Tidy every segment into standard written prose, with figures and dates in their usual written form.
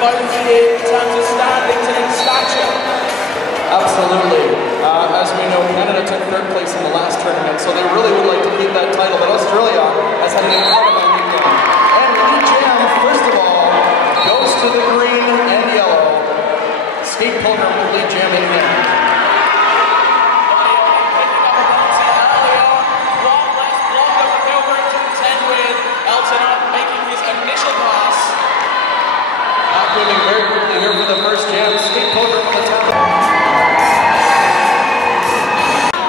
both in terms of standings and in stature. Absolutely. As we know, Canada took third place in the last tournament, so they really would like to keep that title, but Australia has had an incredible weekend. And Lee Jam, first of all, goes to the green and yellow. Skate Pilgrim with Lee Jam in there. Moving very quickly here for the first jam. Skate Pilgrim on the top.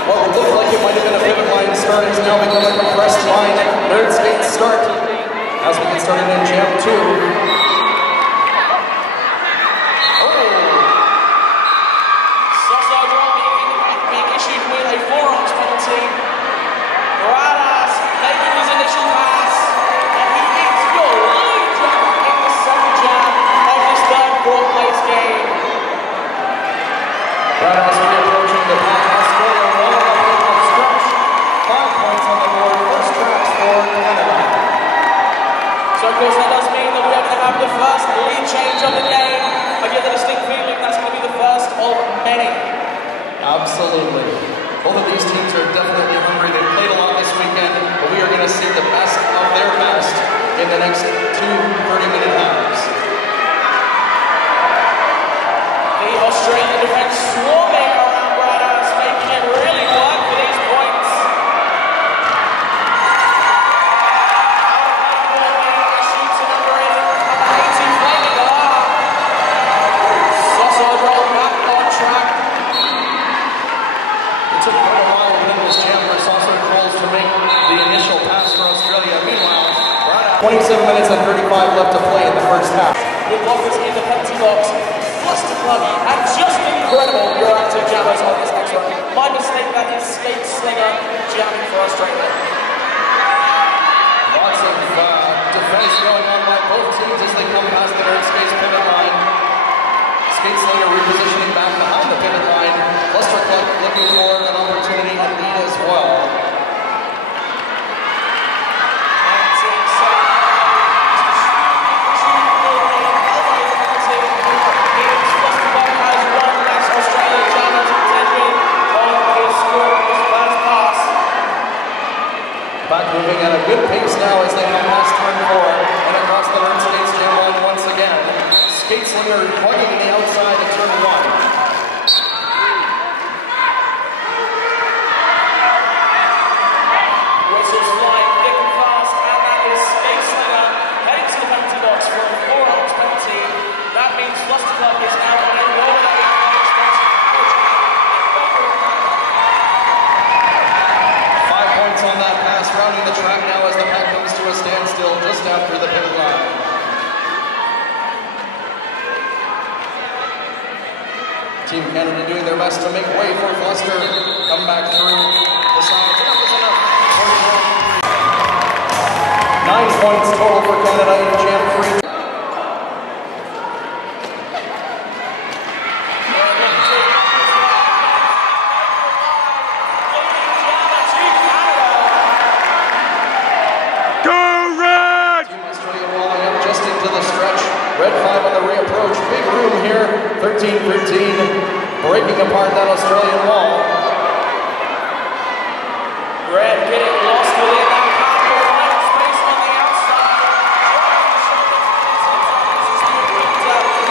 What looked like it might have been a pivot line start is now become a compressed line. Nerd skate start as we get started in jam 2. Sausage roll being issued with a forearms penalty. Badass making his initial pass, and he is your lead jump in the second jam of this third fourth place game. Badass reapproaching the pack. Australia rolling up in the stretch. 5 points on the board. First tracks for Canada. So of course that does mean that we are going to have the first lead change of the game. I get the distinct feeling that's going to be the first of many. Absolutely. Both of these teams are definitely hungry. They've played a lot this weekend, but we are going to see the best of their best in the next 2 30-minute halves. The Australian defense swarming around Badass, making it really work for these points. Shoots a number 18, flaming alarm. Sausage roll back on track. It took quite a while within this jam for Sausage Rolls to make the initial pass for Australia. Meanwhile, 27 minutes and 35 left to play in the first half. With blockers in the penalty box, Cluster Club, and just incredible your active jammers on this next run. My mistake, that is Skate Slinger jamming for Australia. Lots of defense going on by both teams as they come past the nerd skates pivot line. Skate Slinger repositioning back behind the pivot line. Cluster Club looking for an opportunity to lead as well. Back moving at a good pace now as they come past turn 4 and across the nerd skates jam line once again. Skate Slinger hugging the outside of turn 1. Whistles flying thick and fast, and that is Skate Slinger heading to the penalty box for a forearms penalty. That means Cluster Club is now on a roll. 5 points on that pass, rounding the track now as the pack comes to a standstill just after the pivot line. Team Canada doing their best to make way for Cluster. Come back through the sides. That was enough. 9 points total for Canada in jam 3. Red 5 on the reapproach. Big room here. 13-13. Breaking apart that Australian wall. Red getting lost within that powerful space on the outside.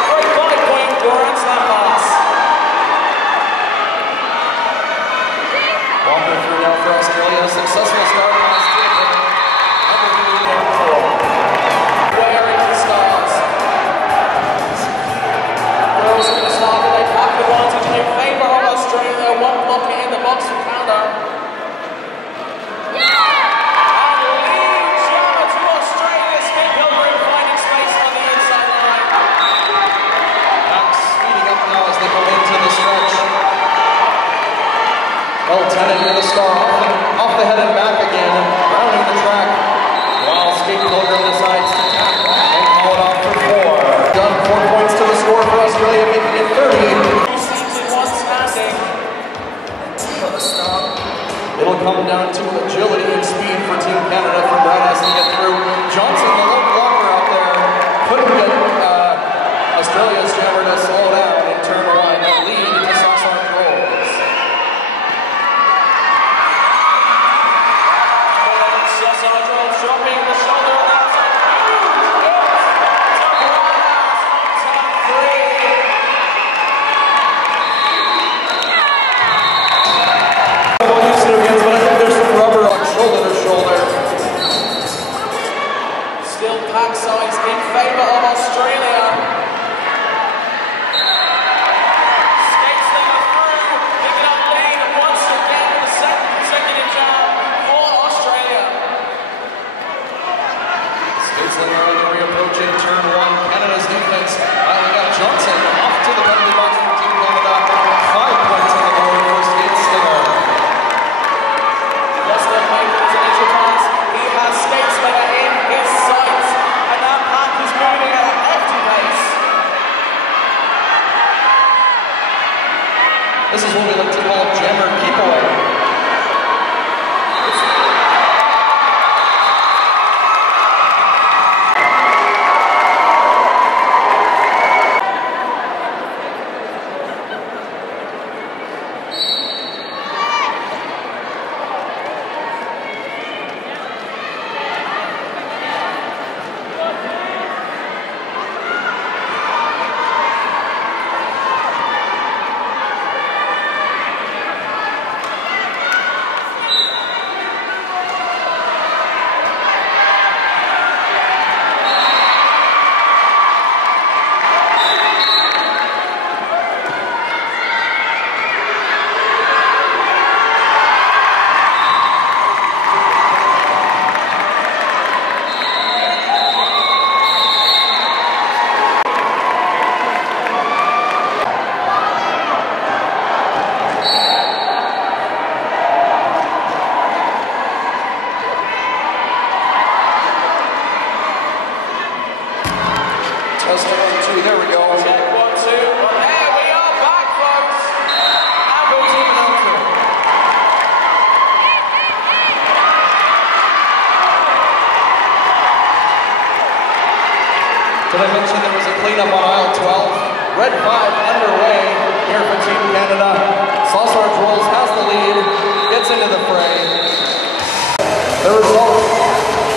Great 5-point Grand Slam pass. Walker through now for Australia. Successful start pass. Wearing the stars. Girls in the slide, they pack the advantage in favor of Australia. One blocker in the box for Canada. And lead jammer to Australia. Skate Pilgrim finding space on the inside line. Back speeding up now as they come into the stretch. L10 with the star off the head and back again, rounding the track. While Skate Pilgrim decides to tap and call it off for 4. Done 4 points to the score for Australia, making it 30. Two seats in one standing. It'll come down to agility and speed for Team Canada for Brad has to get through. Johnson, the low blocker out there, couldn't get a pack size in favour of Australia. Skateslinger through, picking up lead once again for the second consecutive jam for Australia. Skateslinger on the reapproaching turn one. Canada's defense finally got Johnson off to the penalty box for Team Canada. 5 points on the board for Skateslinger. Westland making his initial pass. He has Skateslinger in his sights, and that pack is moving at a hefty pace. This is what we like to call jammer keep away. There we go. Check 1, 2. Well, there we are back, folks. And we'll keep it on through. Did I mention there was a cleanup on aisle 12? Red 5 underway here for Team Canada. Sausage Rolls has the lead, gets into the fray. The result.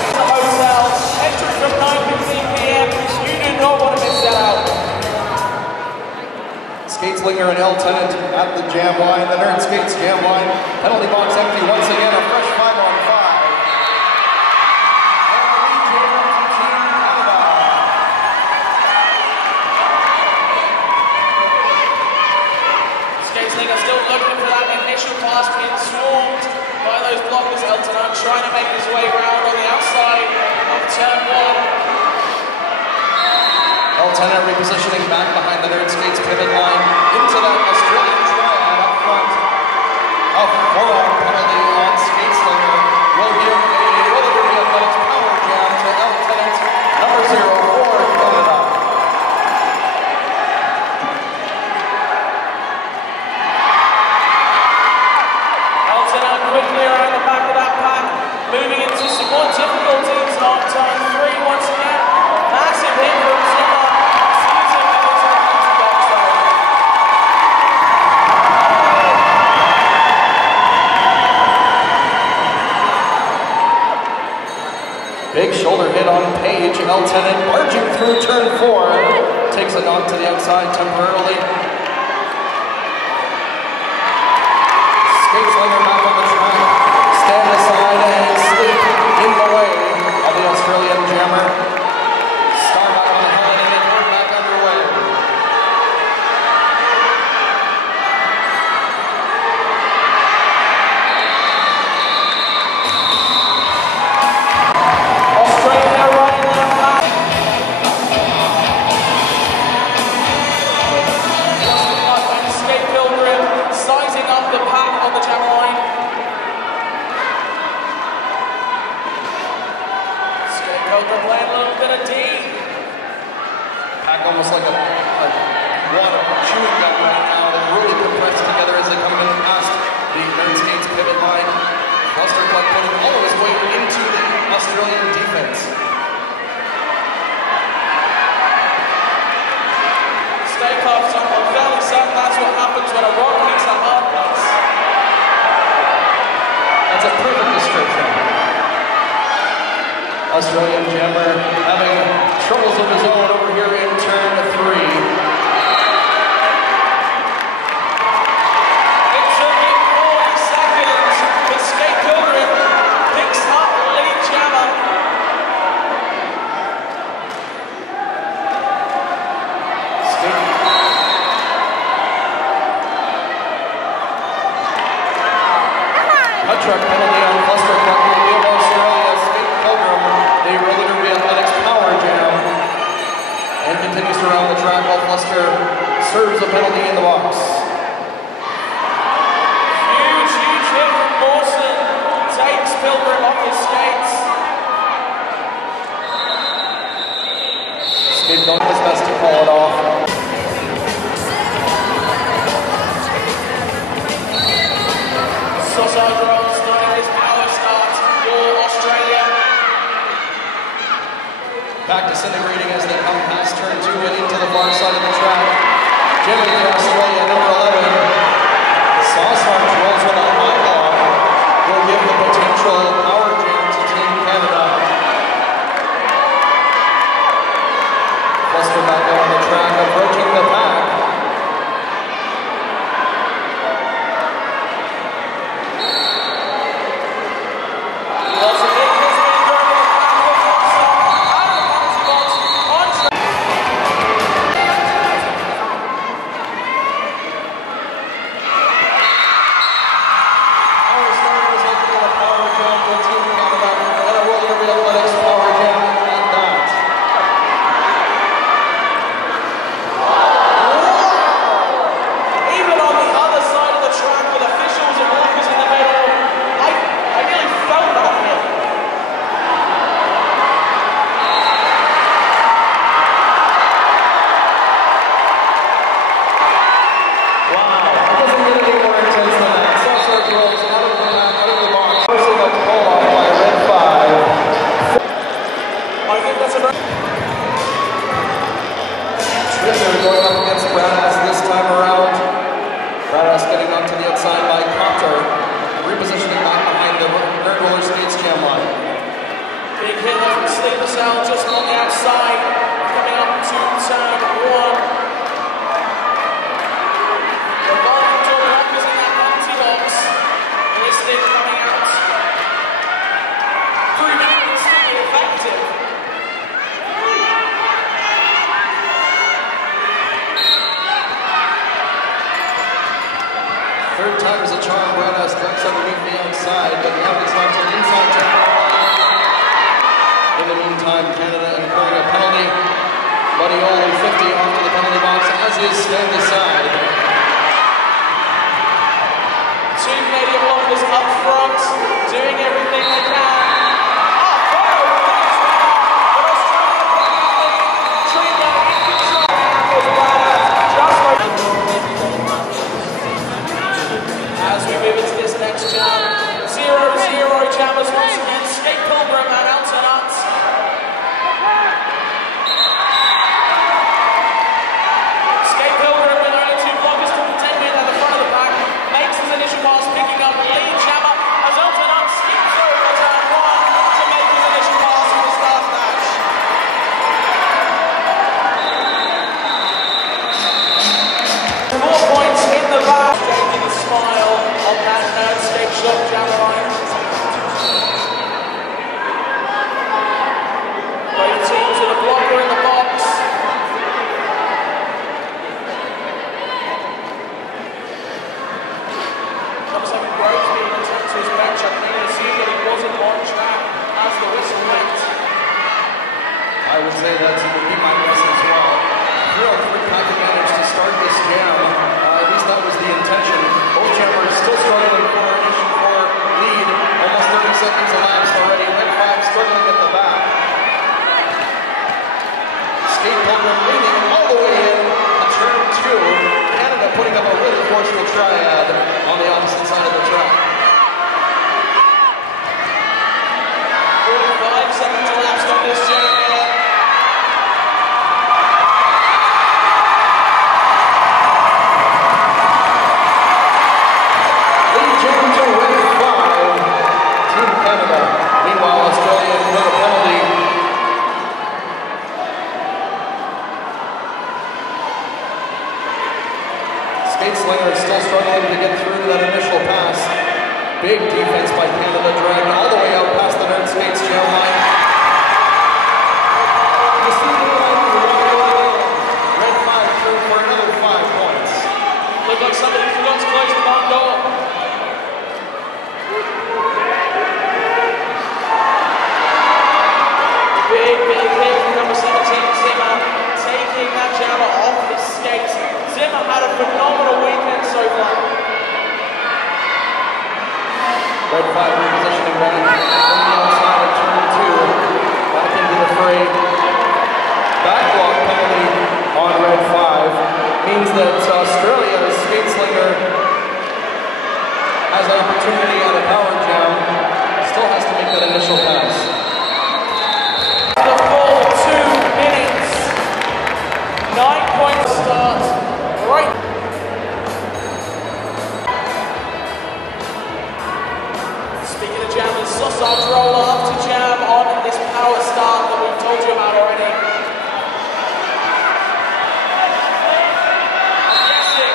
The hotel, entry from 9:15 p.m. You do not want to miss that out. Skateslinger and L Tennant at the jam line, the Nerd Skates jam line. Penalty box empty once again, a fresh 5-on-5. And a rejam to Team Canada. Skateslinger still looking for that initial pass, being swarmed by those blockers. Elton trying to make his way around on the outside of turn 1. L Tennant repositioning back behind the Nerd Skates pivot line into that Australian triad up front. A forearm penalty on Skateslinger. Will be a Athletics power jam to L Tennant, number 0 for Canada. Elton quickly around the back of that pack, moving into some more difficulties on turn 3 once again. Massive hit from Zimmer. Big shoulder hit on Page. L Tennant barging through turn 4. Takes a knock to the outside temporarily. Skateslinger back on the track. Stand aside and sleep in the way of the Australian jammer. Star back behind and then we're back underway. Australia running that back. And Skate Pilgrim sizing up the pack on the jam line. Skate Pilgrim playing a little bit of D. Pack almost like a wad of chewing gum right now. They're really compressed together as they come in past the Nerd Skates pivot line. Cluster Club putting all of his weight into the Australian defense. Stay cuffs on fairly certain that's what happens when a rock hits a hard place. That's a perfect description. Australian jammer having troubles of his own over here in turn 3. It took him 40 seconds, but Skate Pilgrim picks up lead jammer. around the track while Cluster serves a penalty in the box. Huge hit from Mawson. Takes Pilgrim off his skates. Skate doing his best to pull it off. Sosagro starting his power start for Australia. Back disintegrating as they come past turn 2 and into the far side of the track. Jimmy for Australia, number 11. Sausage rolls with a high log. Will give the potential power jam to Team Canada. Cluster back out on the track, approaching the pack. Just on the outside, coming up to turn 1. The volume to blockers in that penalty box. This thing coming out. Proving extremely effective. Third time is a charm. Bradass ducks underneath the outside, but now it's not to inside turn. In the meantime, Canada incurring a penalty. Buddy Ole 50 off to the penalty box, as is stand aside. Two Canadian blockers up front, doing everything they can. As we move into this next jam, 0-0 jammers once again. Skate Pilgrim and Elton Hunt. Skate Pilgrim with only 2 blockers to contend with at the front of the pack. Makes his initial pass, picking up the lead jammer as Elton Hunt skips over turn 1 to make his initial pass for the start dash. 4 points in the back. Changing a smile on that Nerdscape shot jam line. Both teams with a blocker in the box. Comes up with Groves being returned to his bench. I can even assume that he wasn't on track as the whistle went. I would say that would be my guess as well. 3-3 pack advantage to start this jam. At least that was the intention. Both jammers still struggling for lead. Almost 30 seconds elapsed already. Red 5 struggling at the back. Skate Pilgrim leading all the way in to turn 2. Canada putting up a really forceful triad on the opposite side of the track. 45 seconds elapsed on this jam here. Lead jam to Red 5. Team Canada. Meanwhile, Australia with a penalty. Skate Slinger is still struggling to get through that initial pass. Big defense by Canada, dragged all the way out past the Nerd Skates jam line. Red 5 through for another 5 points. Looked like somebody forgot to close the barn door. Big hit from number 17, Zimmer, taking that had a phenomenal weekend so far. Red 5 repositioning back from the outside of turn 2. Back into the fray. Backlog penalty on Red 5 means that Australia's skate slinger has an opportunity at a power jam. Still has to make that initial pass. The full 2 minutes. 9-point start. Right. Speaking of jammers, sausage roll up to jam on this power start that we've told you about already. I'm guessing,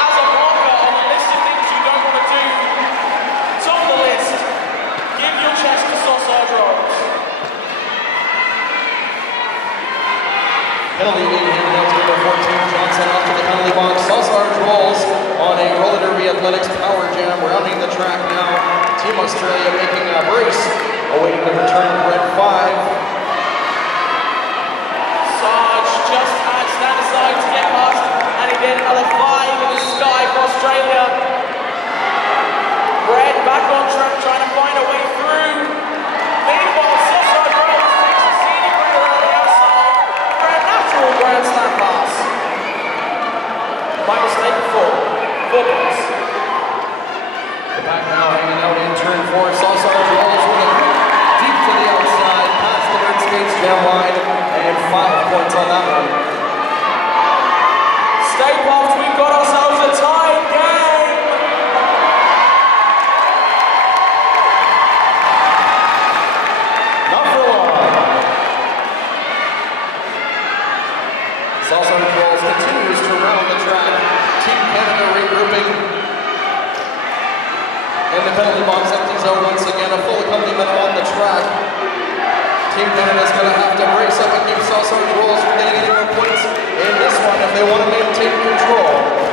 as a blocker on the list of things you don't want to do, top of the list, give your chest to sausage rolls. Penalty being handed out to number 14, Johnson, off to the penalty box. Sausage rolls on a roller derby athletics power jam, rounding the track now. Team Australia making a brace, awaiting the return of Red 5. Sarge just had to stand aside to get past, and he did another 5 in the sky for Australia. Red back on track, trying to find a way through. Meanwhile, sausage rolls takes a scenic route around the outside for a natural grand slam pass. My mistake for 4 points. The back now hanging out in turn 4. Sausage rolls with it deep to the outside, past the third skates jam line, and 5 points on that one. Stay pumped, we've got ourselves a tied game. Not for long. Sausage rolls continues to round the track. Team Canada regrouping. And the penalty box empties out once again. A full accompaniment on the track. Team Canada's going to have to brace up and keep sausage rolls from getting any more points in this one if they want to maintain control.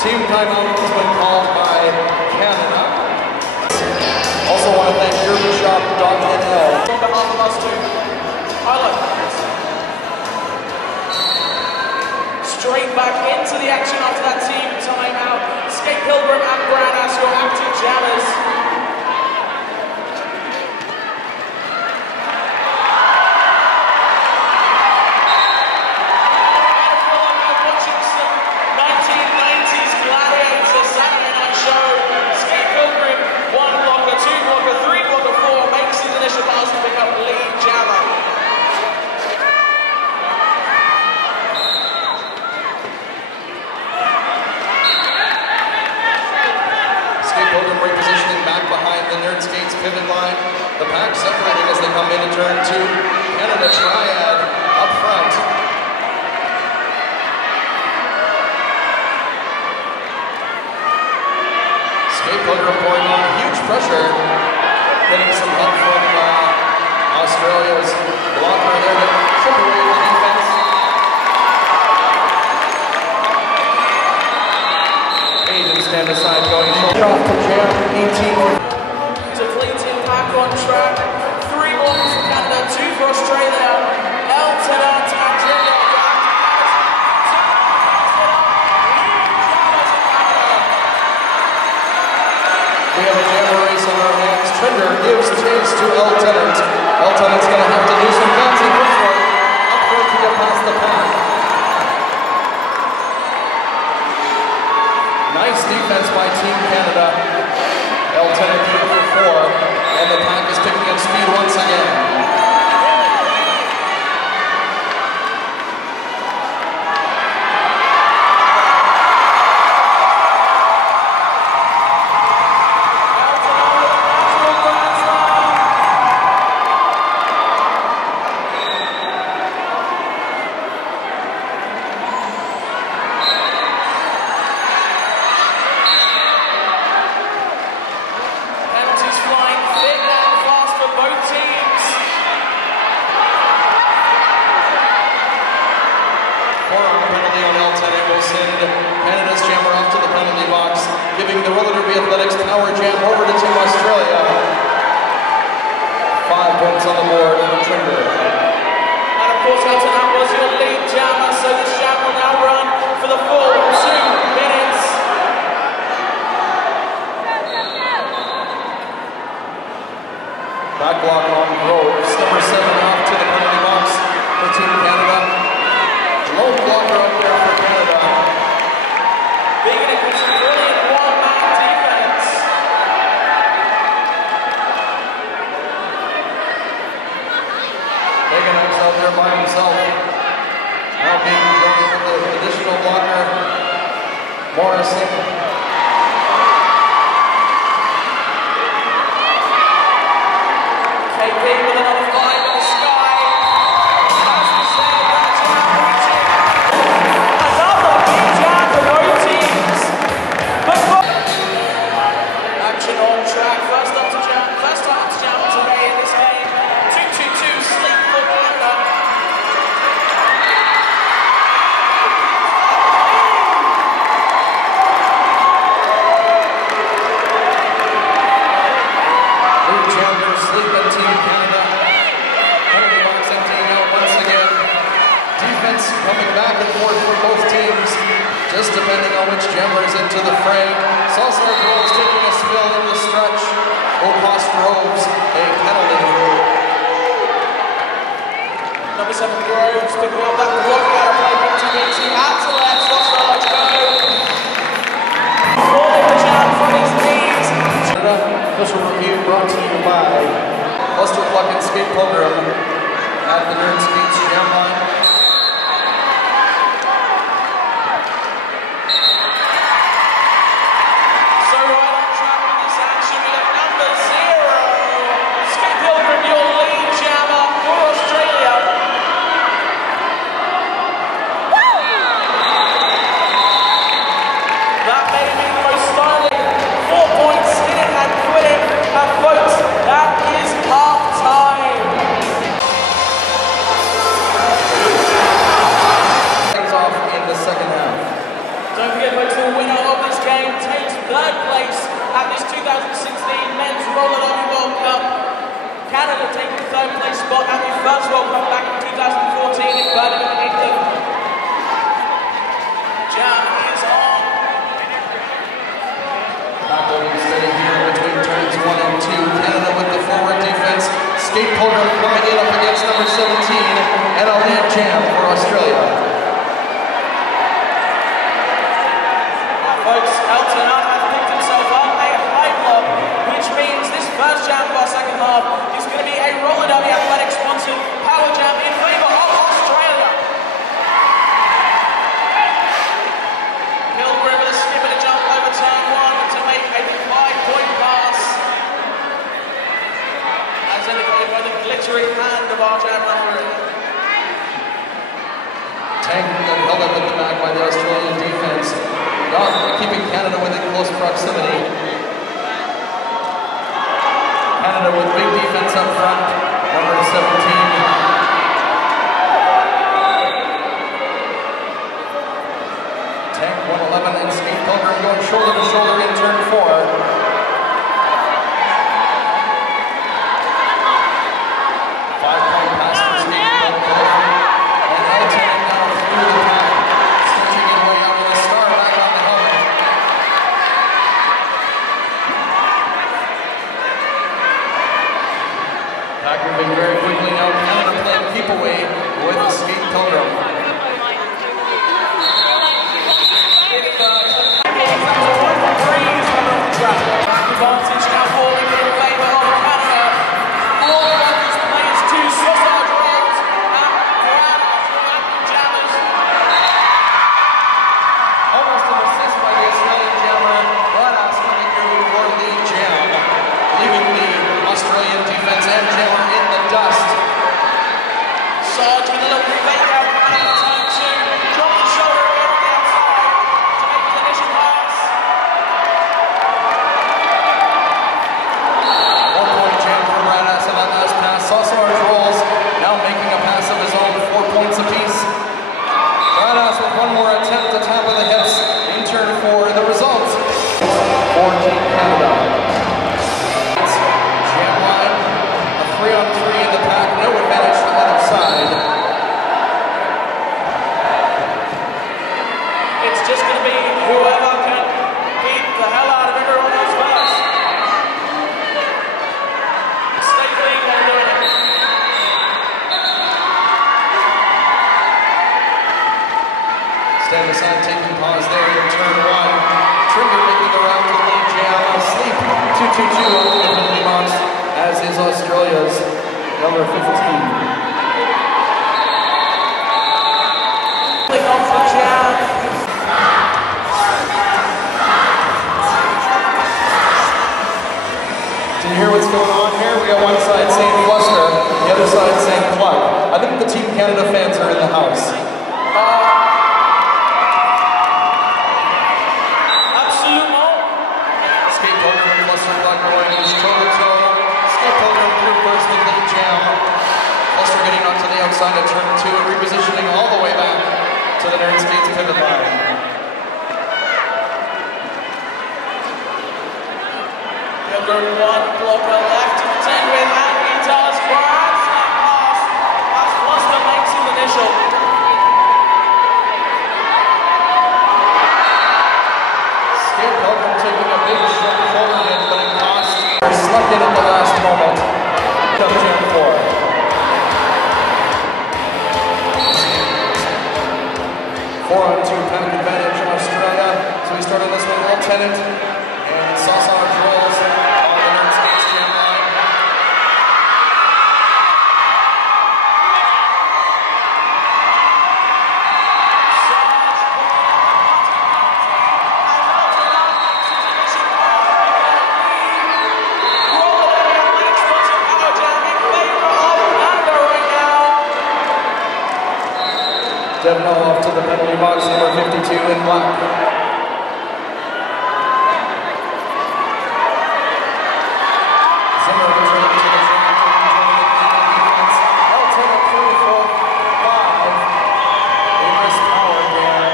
Team timeout has been called by Canada. Also want to thank YourBishop.nl. On behalf of us too. I like that. Straight back into the action after that team timeout. Skate Pilgrim and Brad as your active jammers. Repositioning back behind the Nerd Skates pivot line. The pack separating as they come into turn 2. Canada triad up front. Skate Pilgrim pouring on huge pressure. Getting some help from Australia's blocker there to separate the defense. Stand aside going off to jam 18. Depleting back on track. 3 blocks for Canada, 2 for Australia. Lieutenant and Jinder We have a jammer race on our hands. Trinder gives chase to Lieutenant. Lieutenant's going to have to do some fancy footwork up front to get past the pack. Nice defense by Team Canada. Lieutenant 3 for 4, and the pack is picking up speed once again. send Canada's jammer off to the penalty box, giving the Roller Derby Athletics power jam over to Team Australia. 5 points on the board for Trinder. And of course, Elton, that was your lead jammer, so this jam will now run for the full 2 minutes. Back block on Groves, number 7 off to the penalty box for Team Canada. Low blocker up there for Canada. Being in a brilliant one-man defense. Begin's out there by himself. Now being joined with the additional blocker, Morrison. KP with another 5 in the sky. As we said, that jam reaching. Another big jam for both teams. Action on track. First time to jam today in this game. 2-2-2 sleep for Canada. Big jam for Sleep and Team Canada. Penalty box emptying out once again. Defense coming back and forth for both teams, just depending on which jammer is into the fray. Salsar Groves taking a spill in the stretch will cost Groves a penalty. Number 7 Groves picking up that block out of play from Team at the left. Salsar go. Falling the jam from his knees. Official review brought to you by Buster Pluck and Skate Program at the Nerd Skates Jam Line. So right on track with this action, we have number 0. Skip Pilgrim, your lead jammer for Australia. That may be the most styling 4 points in it and quit it. And folks, that is half time. Things off in the second half. Don't forget, folks, the winner of this game takes 3rd place at this 2016 Men's Roller Derby World Cup. Canada taking the 3rd place spot at the first World Cup back in 2014 in Birmingham, England. Jam is on. Back holding steady here between turns 1 and 2. Canada with the forward defense. Skate Program coming in up against number 17. And a lead jam for Australia. Folks, Elton has picked himself up a high block, which means this first jam of our second half is going to be a Roller Derby Athletic sponsored power jam in favour of Australia. Pilgrim with a skip and a jump over turn 1 to make a 5-point pass. As indicated by the glittery hand of our jam referee. Tank and held up at the back by the Australian defense. Not keeping Canada within close proximity. Canada with big defense up front, number 17. Tank 111 and Skate Pilgrim going shoulder to shoulder in turn 4. 5-point pass for Skate Pilgrim. And Elton now through the pack, stretching his way out of the star back on the helmet. Back moving very quickly now. Canada playing keep away with Skate Pilgrim. Advantage now falling in favour of Canada. All of these players to Sausage Rolls and Brad jammers. Almost an assist by the Australian jammer. Bradass coming through for the jam, leaving the Australian defense and jammer in the dust. Sarge with a little fake out running in turn 2. Drop the shoulder again on the outside to make the initial pass. 1-point jam for Bradass on that last pass. Sausage Rolls now making a pass of his own, 4 points apiece. Bradass with one more attempt to top of the accident taking pause there in turn one. Trigger making the round to the lead jam. Sleep 2-2-2 on the penalty box, as is Australia's number 15. Click on for jam. Do you hear what's going on here? We got one side saying fluster, the other side saying cluck. I think the Team Canada fans are in the house. Absolument. Skate program, fluster, cluck going, is toe-to-toe. Skate program through first with little jam. Fluster getting onto the outside of turn two and repositioning all the way back to the nerd skates pivot line. Calgary one blocker left to contend with, and he does grand slam pass as Fluster makes his initial. Skate program taking a big step forward in, but it cost. Snuck in at the last moment. Comes jam four. 4-on-2 panic advantage in Australia. So we start on this one, Lieutenant and Sausage rolls on the nerd skates jam line. Devno off to the penalty box, number 52 in black. Zimmer returning to the track, defense. Elton at 3-4-5. Amos power down.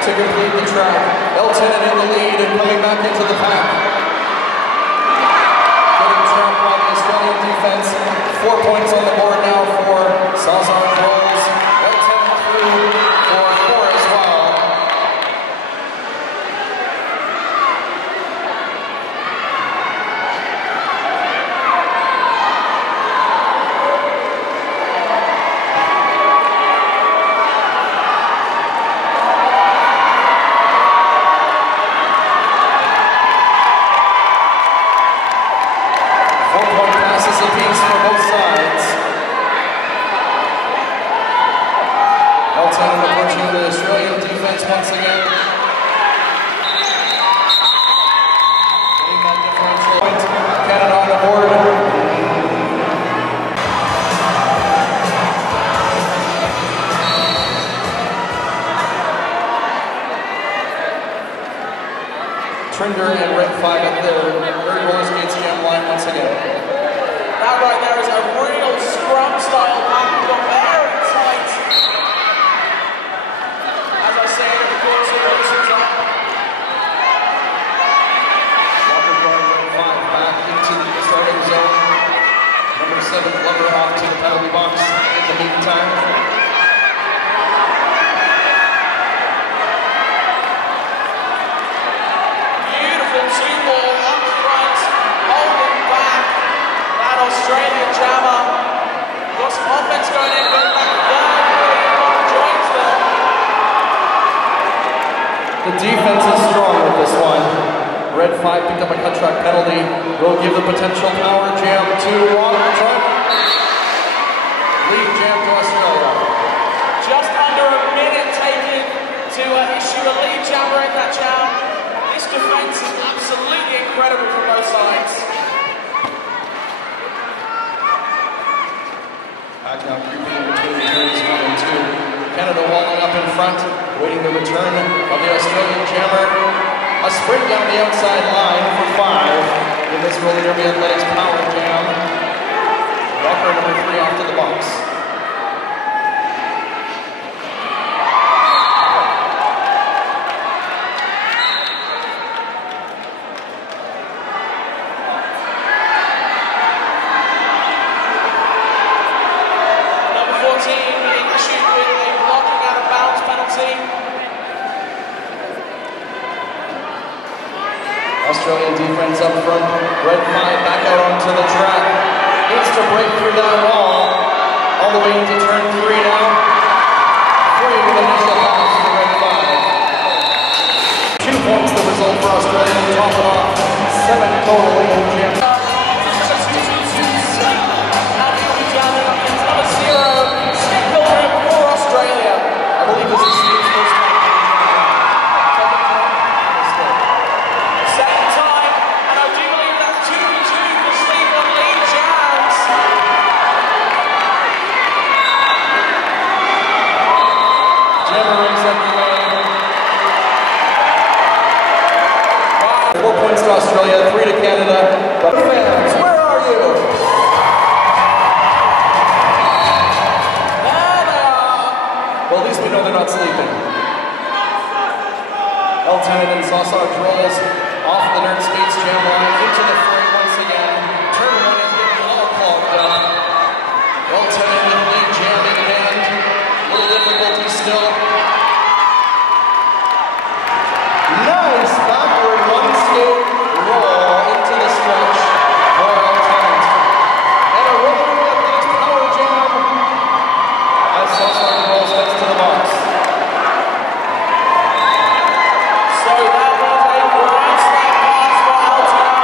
To complete the track. Elton in the lead and coming back into the pack. Getting trapped by the Australian defense. 4 points on the board now for Sazon Rolls. Elton through for 4 as well. Apiece for both sides. Elton approaching the Australian defense once again. Getting that differential point. Canada on the board. Trinder and Red 5 at the third roller skates jam line once again. That right there is a real scrum style pack. We've got very tight. As I say, the course of races up. Walker going Red 5 back into the starting zone. Number 7 Glover off to the penalty box in the meantime. Beautiful 2-ball up front, holding back that Australian jammer. Got some offense going in, going back there, joins them. The defense is strong with this one. Red 5 picked up a cut track penalty. Will give the potential power jam to Walker. Lead jam to Australia. Just under a minute taken to issue a lead jammer in that jam. This defense is absolutely incredible from both sides. Back now creeping in between turns 1 and 2. Canada walling up in front, waiting the return of the Australian jammer. A sprint down the outside line for 5 in this Roller Derby Athletics power jam. Walker number 3 off to the box. Australian defense up front. Red 5 back out onto the track. Needs to break through that wall. All the way into turn 3 now. 3 with initial pass to Red 5. 2 points the result for Australia to top it off. 7 total in jam. Australia, 3 to Canada. But fans, where are you? There they are. Well, at least we know they're not sleeping. Lieutenant and Sausage rolls off the Nerd Skates jam line into the fray once again. Turn 1 is getting all clogged up. Lieutenant with lead jam in hand. A little difficulty still. Nice backward one skate. Roll into the stretch for Lieutenant. And a rolling with his power jam as Sausage rolls heads to the box. So that was a grand slam pass for Lieutenant.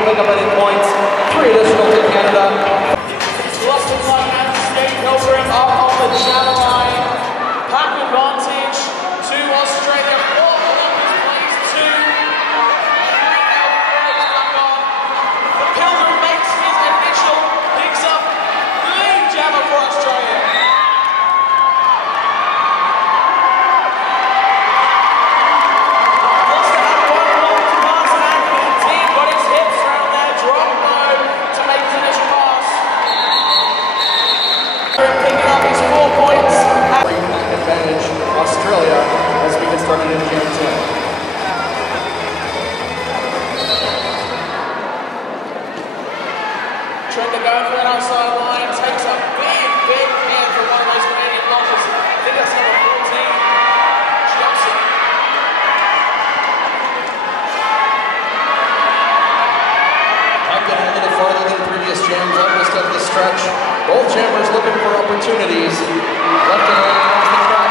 Pick up any points, 3 additional to Canada. Lost the time and skate Pilgrim up on the jam line. Pack advantage to Australia. 4 Columbus plays 2. 3 out back on. The Pilgrim makes his initial, picks up lead jammer for Australia. Australia as we get started in Jam 10. Trent going for that outside line, takes a big hit for one of those Canadian blockers. I think that's number 14, Johnson. Back down a little farther than previous jams, almost at the stretch. Both jammers looking for opportunities. Left and right across the track.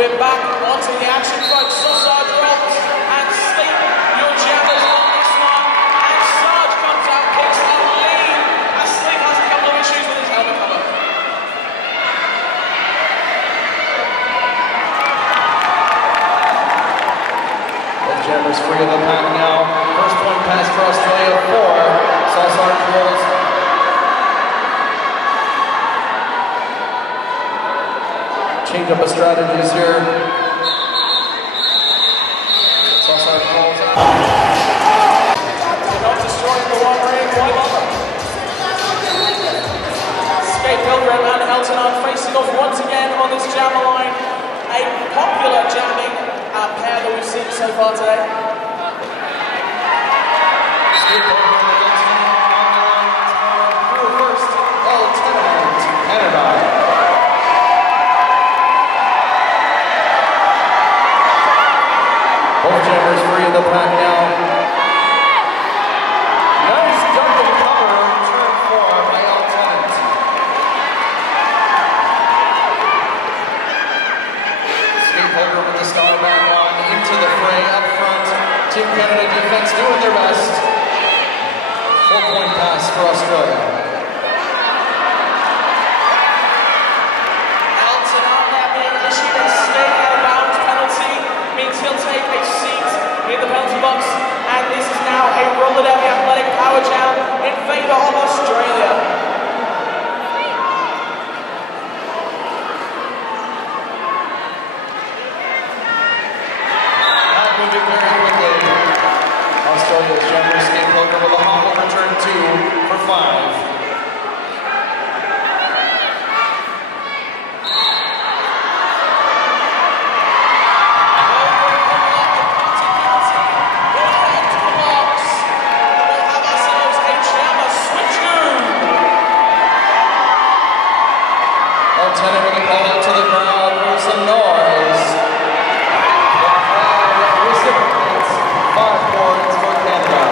We're back onto the action, folks. Sausage rolls and Sleep, your jammers on this one. And Sarge comes out, picks up lead as Sleep has a couple of issues with his helmet cover. Both jammers free of the pack now. First point pass for Australia, 4. Sausage rolls. Change up of strategies here. Sausage falls out. They're not destroying the one ring quite longer. Skate Pilgrim and Elton facing off once again on this jammer line. A popular jamming pair that we've seen so far today. Skate Pilgrim and Elton on the line. Through first, Lieutenant Canada. Both jammers free of the pack now. Nice jump and cover in turn 4 by Lieutenant. Skate Pilgrim with the star back on into the fray up Team Canada defense doing their best. 4-point pass for Australia. Elton out there being issued a straight out of bounds penalty. Means he'll take a seat in the penalty box. And this is now a roller down the athletic power jam in favour of Australia. Moving very quickly. Australia's jumper escape program with a hobble return 2 for 5. Lieutenant with a call out to the crowd for some noise. Reciprocates 5 points for Canada.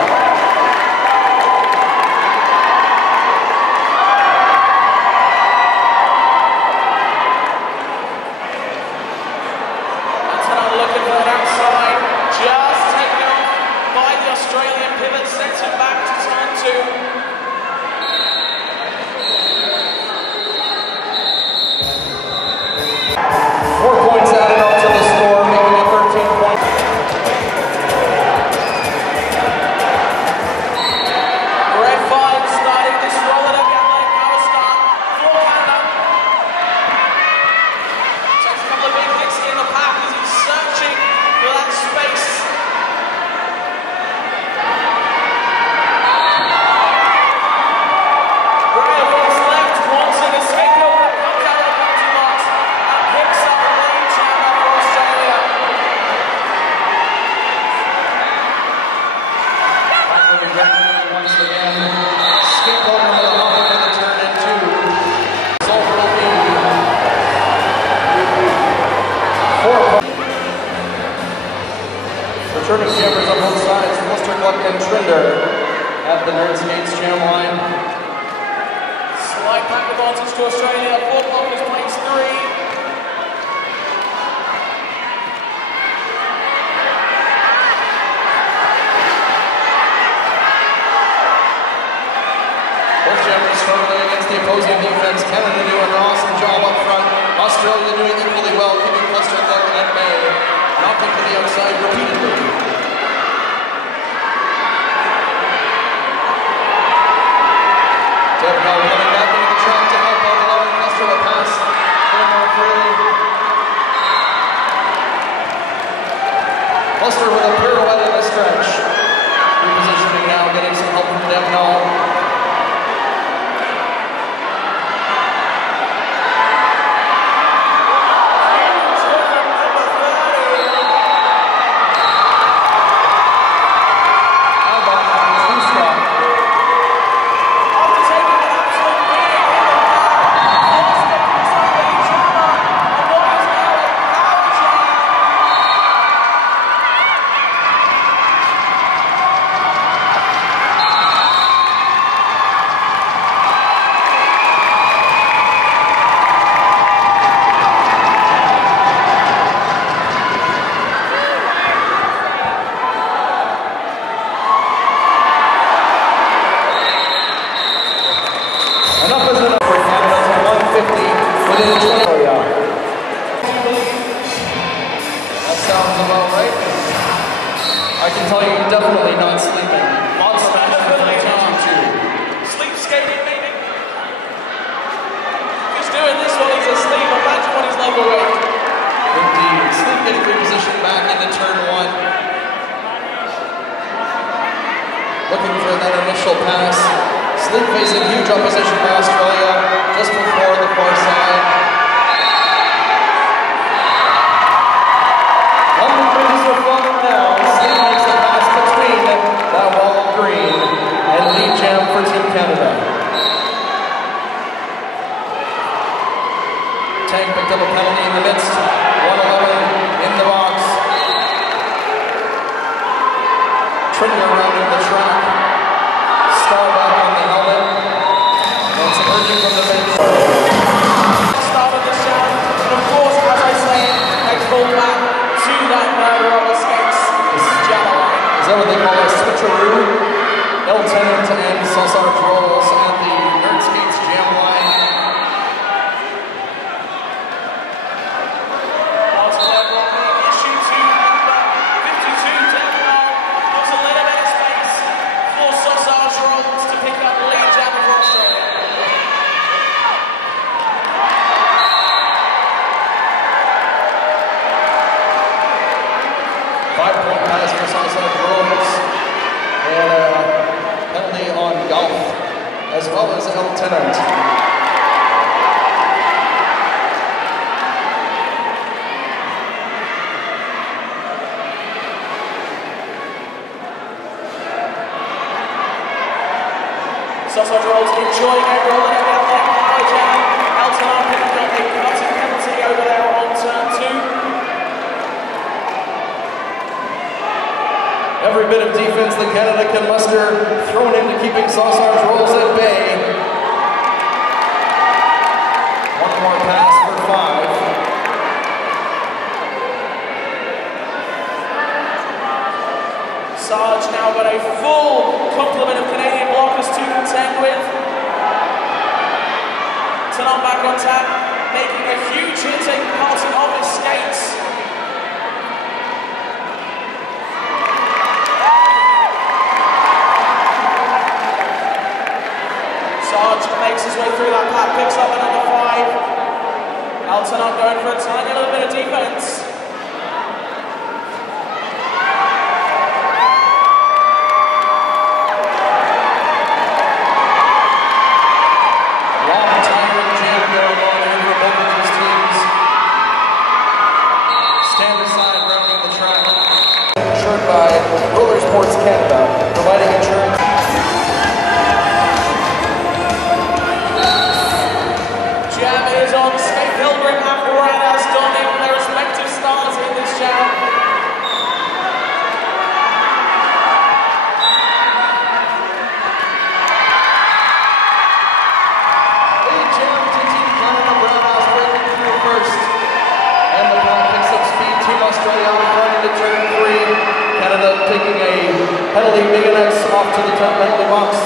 Antonov looking for that outside, just taken off by the Australian pivot, sends it back to turn 2. 4 points added up to the score, making it 13 points. Red 5 starting this roller of the athletic power start for Canada. Takes a couple of big hits in the pack as he's searching for that space. Gray looks left, wants an escape over, comes out of the penalty box and picks up the lead jammer for Australia. Moving right once again. Skip over with a hopper with a turn in 2. Result will be 4 points. Returning jammers on both sides. Foster, Gluck, and Trinder at the Nerd Skates jam line. Slight back advantage to Australia. 4 kilometers plays 3. Both jammers struggling against the opposing defense. Canada doing an awesome job up front. Australia doing equally well, keeping Foster, Gluck at bay. Knocking to the outside repeatedly. Devnall coming back into the track to help out, allowing Foster to pass a little more freely. Foster with a pirouette in the stretch. Repositioning now, getting some help from Devnall. I can tell you, you're definitely not sleeping. On smash for the Sleep skating, maybe? He's doing this while he's asleep. Imagine when he's level awake. Indeed. Sleep getting repositioned back into turn 1. Looking for that initial pass. Sleep facing huge opposition by Australia just before the far side. London Bridges are falling down. Sleep makes the pass between that wall of green and lead jam for Team Canada. Tang picked up a penalty in the midst. 111 in the box. Trinder rounding the track. Star back on the helmet. And some urging from the bench. Start of the show. And of course, as I say, they pull back to that roller skates. This is Jam line. Lieutenant and Sausage Rolls at the Nerd Skates Jam line. Issue to number 52, Techno. There's a little bit of space for Sausage Rolls to pick up the lead jam across there. 5-point pass for Sausage Rolls. And penalty on Golf, as well as Lieutenant. Sausage Rolls enjoying it, rolling it out there, power jam. Lieutenant picking up a cutting penalty over there on turn 2. Every bit of defense that Canada can muster thrown into keeping Sausage Rolls at bay. One more pass for 5. Sarge now got a full complement of Canadian blockers to contend with. Tanon back on tap, making a huge hit, taking passing off his skates. Sarge makes his way through that pack, picks up another 5. Altanon going for a tiny little bit of defense. Long tiring jam going on here for both of these teams. Stand aside, rounding the track. Insured by Roller Sports Canada, providing insurance. Jam is on skate. Pilgrim and Brad has done it. Their respective stars in this jam. Lead jam to Team Canada. Brownhouse breaking through first. And the pack picks up speed. Team Australia on the front into turn 3. Canada taking a penalty. Big X off to the penalty box.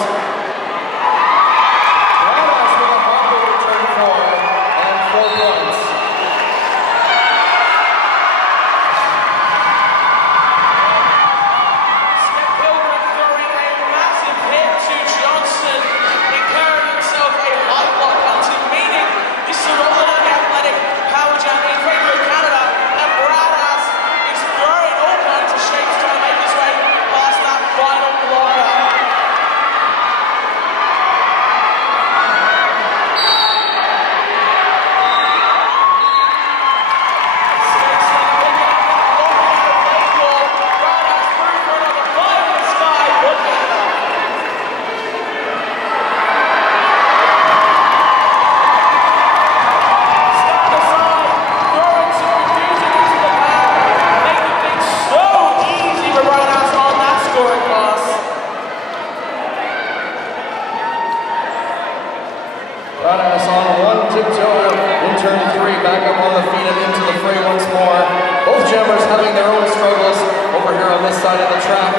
Brownhouse on one tiptoe in turn 3, back up on the feet and into the fray once more. Both jammers having their own struggles over here on this side of the track.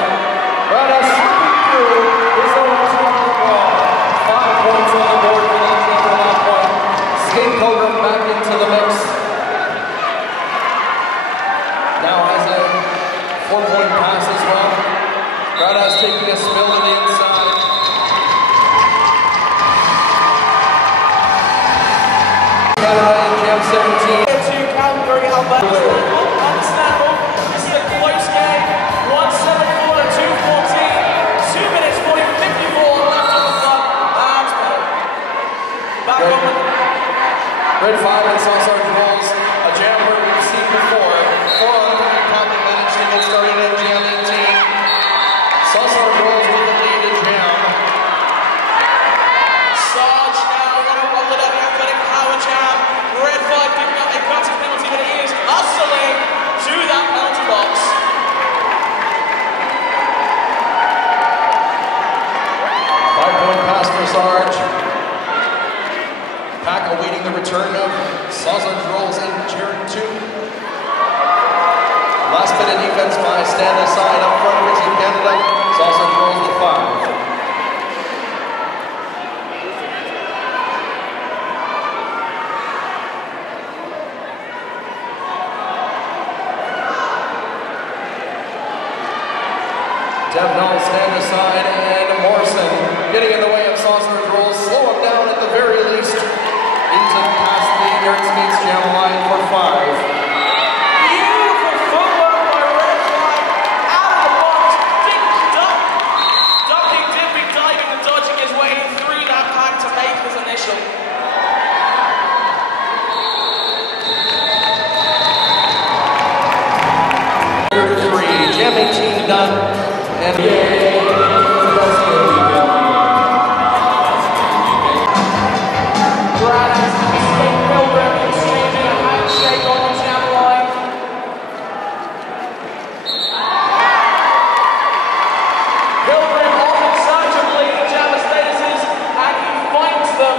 Brownhouse slipping through his own two-point ball. 5 points on the board for that jammer at that point. Skate Pilgrim back into the mix. Now has a 4-point pass as well. Brownhouse taking a spill to the inside. Canada in Jam 17. To Calgary, Alberta. Understandable. This is a close game. 174 to 214. 2 minutes 54 left on the clock. That's better. Back on with Red 5 and Sausage Rolls, a jam where we've seen before. 4 on the probably managed to get started in Jam 18. Sausage Rolls with the lead in Jam. Sarge now going to roll it up the athletic power jam. Red 5 picking up a cutting penalty, but he is hustling to that penalty box. Five-point pass for Sarge. Pack awaiting the return of Sausage Rolls in turn 2. Last bit of defense by stand aside up front for Team Canada. Sausage Devnall stand aside, and Morrison getting in the way of Saucer's rolls. Slow him down at the very least. Into past the Nerd Skates Jam line for 5. Beautiful footwork by Redfly. Out of the box. Ducking, dipping, diving, and dodging his way through that pack to make his initial. Jam 18 done, and Braddock's Escape Pilgrim exchanging a handshake on the jam line. Pilgrim off in search of leading jammer statuses, and he finds them.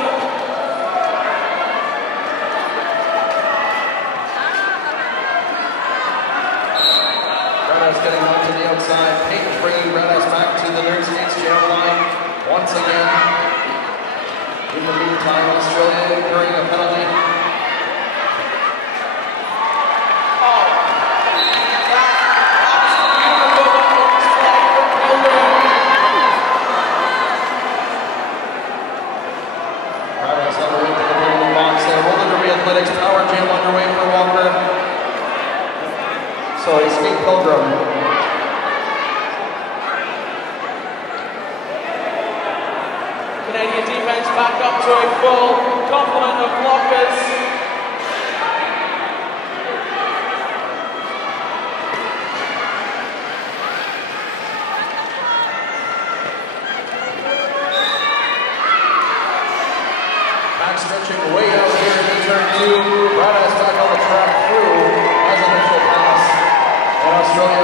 Redhouse getting out to the outside. Peyton bringing Redhouse back to the Nerd Skates Jam line once again. In the meantime, Australia incurring a penalty. Redhouse on the way to the penalty box there. Roller derby athletics, power jam underway for Walker. So Escape Pilgrim. Canadian defense back up to a full complement of blockers. Back stretching way out here in turn 2. Redhouse back on the track through as initial pass. And Australia